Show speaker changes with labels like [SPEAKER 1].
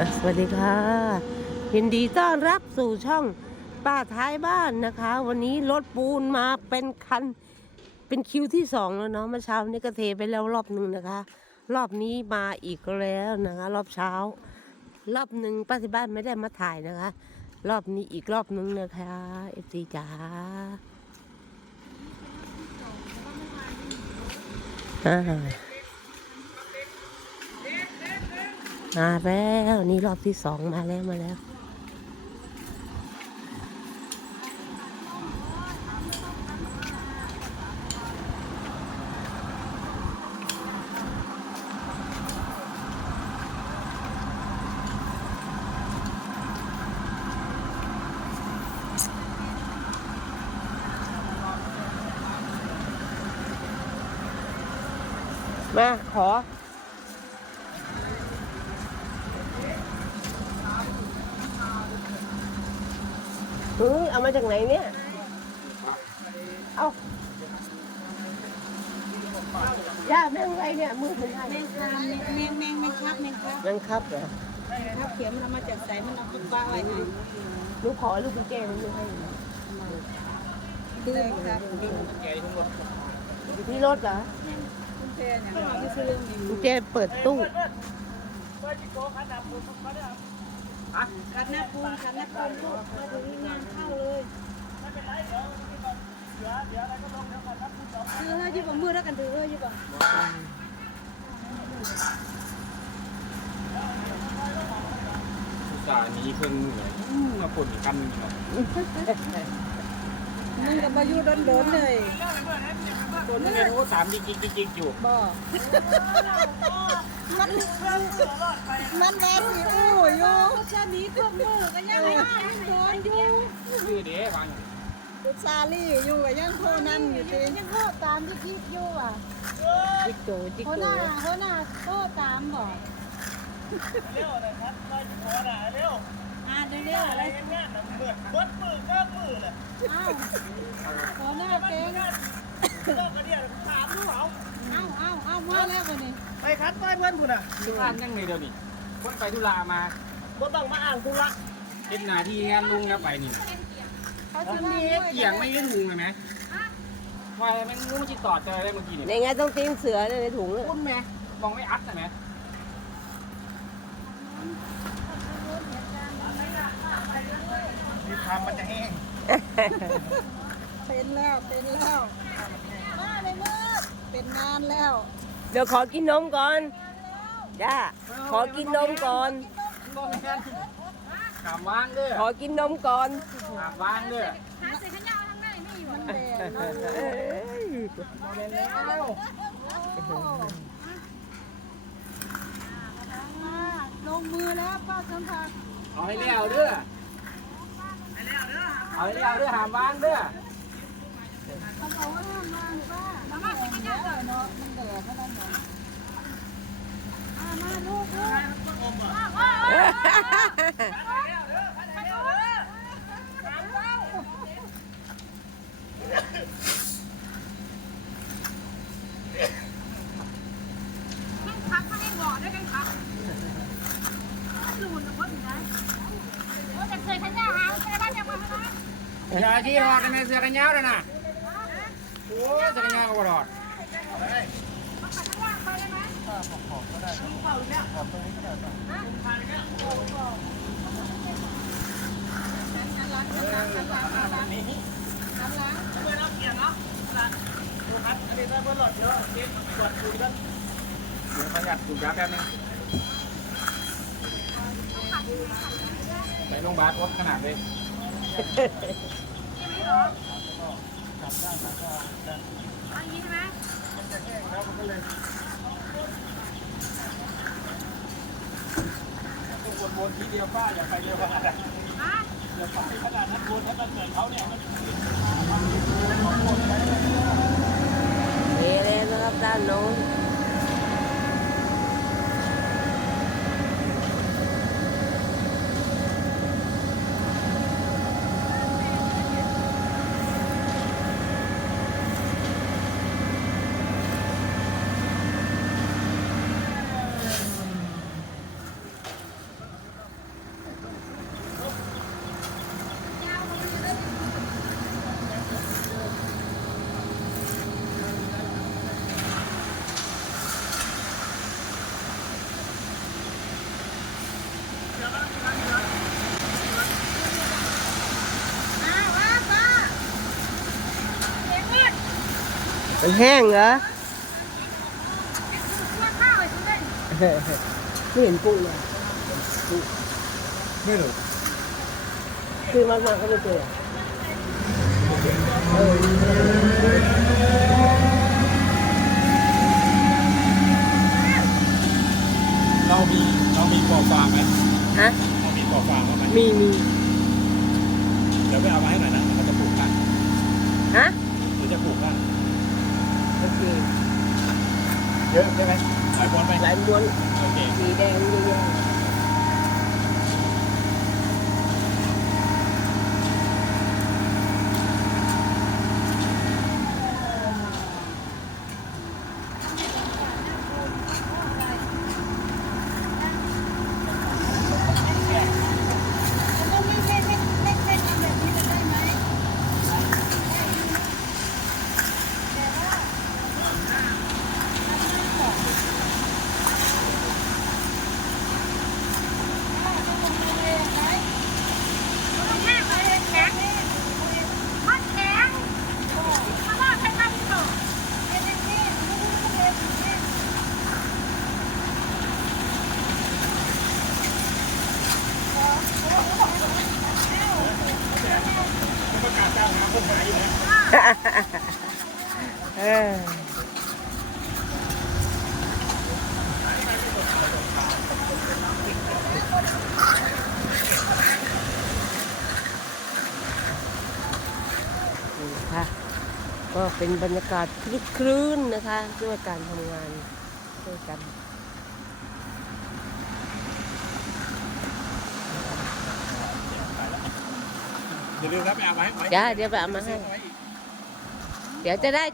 [SPEAKER 1] สวัสดีค่ะ ยินดีต้อนรับสู่ช่องป้าท้ายบ้านนะคะ วันนี้รถปูนมาเป็นคัน เป็นคิวที่สองแล้วเนาะเมื่อเช้านี้ก็เทไปแล้วรอบหนึ่งนะคะ รอบนี้มาอีกแล้วนะคะ รอบเช้า รอบหนึ่งป้าที่บ้านไม่ได้มาถ่ายนะคะ รอบนี้อีกรอบหนึ่งนะคะเอฟซีจ๋าอ่า มาแล้วนี่รอบที่สองมาแล้วมาแล้ว มาขอ เฮ้ยเอามาจากไหนเนี่ย เอาย่าแม่งไรเนี่ยมือเป็นไร
[SPEAKER 2] แมงคามแมงแมงแมงครับแมงครับ
[SPEAKER 1] แม่งครับเหรอ
[SPEAKER 2] ถ้าเขียมเรามาจากใสมันเอาขึ้นบ้าไว้ให้
[SPEAKER 1] ลูกขอลูกกุญแจมันไม่ให้เหรอ
[SPEAKER 2] ดื้อครับดื้อ
[SPEAKER 1] อยู่ที่รถเหรอ
[SPEAKER 2] คุณแพเนี่ยก็เอาที่ซื้อเรื่องนี้
[SPEAKER 1] กุญแจเปิดตู้
[SPEAKER 2] คัดหน้าปูนคัดหน้าปูนลูกมาถึงงานเข้าเลยซื้อให้ยี่บ่มือแล้วกันถือเอ้ยยี่บ่
[SPEAKER 3] อุตส่านี้เพิ่งเหนื่อยมาปวดอีกคำหนึ่งเนาะ
[SPEAKER 2] มึงกับมาอยู่โดนๆเลย
[SPEAKER 3] ตัวนี้เนี่ยโอ้สามจิกจิกจิกจิกอยู่
[SPEAKER 2] บ่มันมันแม่สิอู้อยู่จะหนีเครื่องมือก็ยังไม่ได้โดนอยู่
[SPEAKER 3] ชื่อเด้วางอุ
[SPEAKER 2] ตซาลี่อยู่กับยังโทนั่นอยู่ดียังโทษตามที่คิดอยู่อะ
[SPEAKER 1] จิกโจจิก
[SPEAKER 2] เขา
[SPEAKER 1] โจ
[SPEAKER 2] หน้าเขาหน้าโทษตามบอก
[SPEAKER 4] เร็วนะครับมาจิโกน่ะเร็ว
[SPEAKER 2] อ่านเรื่อยๆ
[SPEAKER 4] เลยงานเมือวัดมือก็มือเลย
[SPEAKER 2] อ้าวขาหน้าเก่ง
[SPEAKER 4] ก็กระเดียดถามดูเอา
[SPEAKER 2] เอ้าเอ้าเอ้ามาแล้วคนนี้
[SPEAKER 4] ไปคัดต้อยเพื่อนคุณอะ
[SPEAKER 3] ที่บ้านยังไงเดี๋ยวนี้คนไปธุระมา
[SPEAKER 4] บ่ต้องมาอ่างธุระ
[SPEAKER 3] เห็นหน้าที่งานลุงนะไปนี่
[SPEAKER 2] เขาจะมี
[SPEAKER 3] เกี่ยงไม่ได้ถุงเลยไหมวามันงูมันจิตอดเจอได้เมื่อกี้
[SPEAKER 1] น
[SPEAKER 3] เนี่ย
[SPEAKER 1] ไงต้องตีนเสือในถุงเนี่ย
[SPEAKER 3] คุณแม่มองไม่อัดใช่ไหม
[SPEAKER 4] ทำมันจะแห้ง
[SPEAKER 2] เป็นแล้วเป็นแล้วมาเลยมืดเป็นงานแล้ว
[SPEAKER 1] เดี๋ยวขอกินนมก่อนจ้าขอกินนมก่อน
[SPEAKER 3] ขามว่างเด้อ
[SPEAKER 1] ขอกินนมก่อน
[SPEAKER 3] ขามว่างเด้อ
[SPEAKER 2] มันแดงเนาะ
[SPEAKER 1] เอ้ย
[SPEAKER 3] แล้ว
[SPEAKER 2] ลงมือแล้วป้าสัมผัส
[SPEAKER 3] เอาให้แล้วเด้อ เอาให้แล้วเด้อหามว่างเด้อ
[SPEAKER 2] เขาบอกว่าห้ามมาป้ามันแดงแล้วเนาะมันแดงเท่านั้นเนาะอ่ามาลูกลูก
[SPEAKER 3] อ ยาชี้หอดในเสื้อกันยาวเลยนะโอ้ยเสื้อกันยาวก็รอด
[SPEAKER 4] เพื่อนเอาเกียร์เนาะละดูครับอันนี้ได้เพื่อนหลอดเยอะเก็บกวดคุยกัน
[SPEAKER 3] เดี๋ยวประหยัดถูกยาแป๊บนึงไปโรงพยาบาลอดขนาดเลย
[SPEAKER 4] วนวนทีเดียวป้าอย่าไปเร็วขนาดนั้นอย่าไปขนาดนั้นวนถ้าเกิดเขาเนี่ยมัน
[SPEAKER 1] เอเลยนะครับด้านโน้น มันแห้งเหรอ
[SPEAKER 2] ข้าวไอ้ทุเรศ
[SPEAKER 1] ไม่เห็นกุ้งเลย
[SPEAKER 3] ไม่รู้
[SPEAKER 1] คือมันมาก็ไม่เจอเออ
[SPEAKER 3] เรามีเรามีปอกฟางไหม
[SPEAKER 1] ฮะ
[SPEAKER 3] เรามีปอกฟางบ้างไหม
[SPEAKER 1] มีมี
[SPEAKER 3] เดี๋ยวไปเอามาให้หน่อยนะเราจะปลูกกัน
[SPEAKER 1] ฮะ
[SPEAKER 3] เดี๋ยวจะปลูกกัน
[SPEAKER 1] โอเค
[SPEAKER 3] เยอะใช่ไหมหลายบอลไหม
[SPEAKER 1] หลายม้วน
[SPEAKER 3] โอเค
[SPEAKER 1] สีแดงเยอะ ๆเออนี่ค่ะก็เป็นบรรยากาศคลึกครื้นนะคะ ด้วยการทำงานด้วยกัน
[SPEAKER 3] อย่าลืมนะไปเอามาให้
[SPEAKER 1] จ้าเดี๋ยวไปเอามาให้ เดี๋ยวจะได้